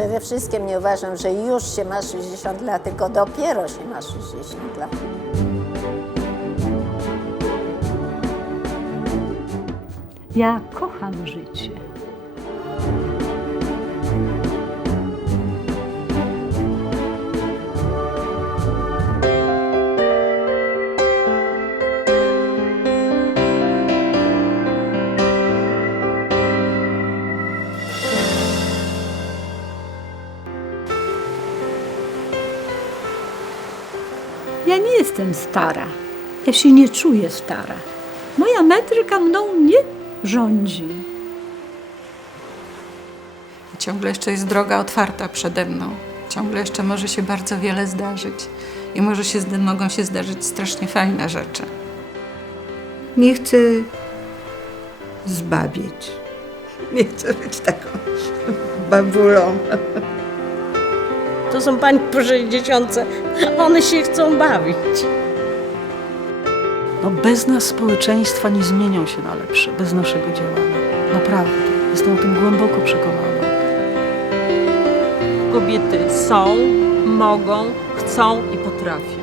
Przede wszystkim nie uważam, że już się ma 60 lat, tylko dopiero się ma 60 lat. Ja kocham życie. Ja nie jestem stara. Ja się nie czuję stara. Moja metryka mną nie rządzi. Ciągle jeszcze jest droga otwarta przede mną. Ciągle jeszcze może się bardzo wiele zdarzyć. I może się, mogą się zdarzyć strasznie fajne rzeczy. Nie chcę zbawić. Nie chcę być taką babulą. To są pani po 60, one się chcą bawić. No bez nas społeczeństwa nie zmienią się na lepsze, bez naszego działania. Naprawdę. Jestem o tym głęboko przekonana. Kobiety są, mogą, chcą i potrafią.